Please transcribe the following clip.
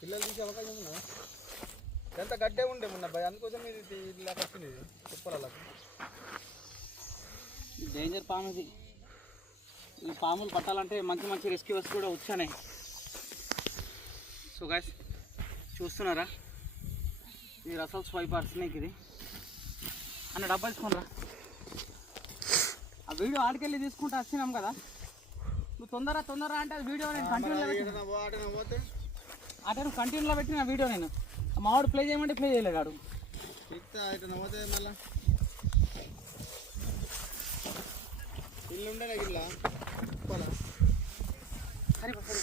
పిల్లలు తీసే అవకాశం ఉందా? ఎంత గడ్డే ఉండే మొన్న భయ, అందుకోసం ఇది ఇలా వచ్చింది కుప్పల. డేంజర్ పాము ఇది. ఈ పాములు పట్టాలంటే మంచి మంచి రెస్క్యూవర్స్ కూడా వచ్చాయి. సో గైస్ చూస్తున్నారా, ఇది రసల్ స్వైపర్ స్నేక్. ఇది అన్న డబ్బా తీసుకోనరా. ఆ వీడియో ఆడికెళ్ళి తీసుకుంటూ వచ్చినాం కదా, నువ్వు తొందర అంటే అది వీడియో నేను కంటిన్యూలో పెట్టిన. అంటే నువ్వు కంటిన్యూలో పెట్టిన వీడియో నేను మావాడు ప్లే చేయమంటే ప్లే చేయలేడు. ఆడు మళ్ళీ ఇల్లు ఉండే నాకు ఇల్లా సరే సరే.